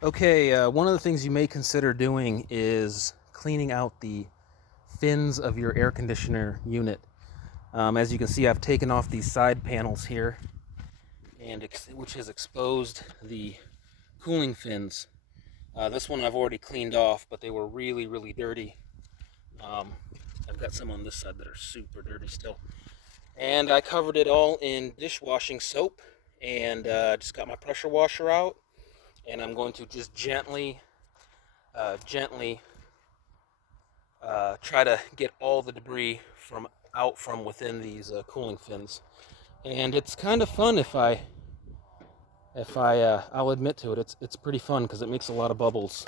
Okay, one of the things you may consider doing is cleaning out the fins of your air conditioner unit. As you can see, I've taken off these side panels here, which has exposed the cooling fins. This one I've already cleaned off, but they were really, really dirty. Um, I've got some on this side that are super dirty still. And I covered it all in dishwashing soap and just got my pressure washer out. And I'm going to just gently try to get all the debris from within these cooling fins. And it's kind of fun if I'll admit to it. It's pretty fun because it makes a lot of bubbles.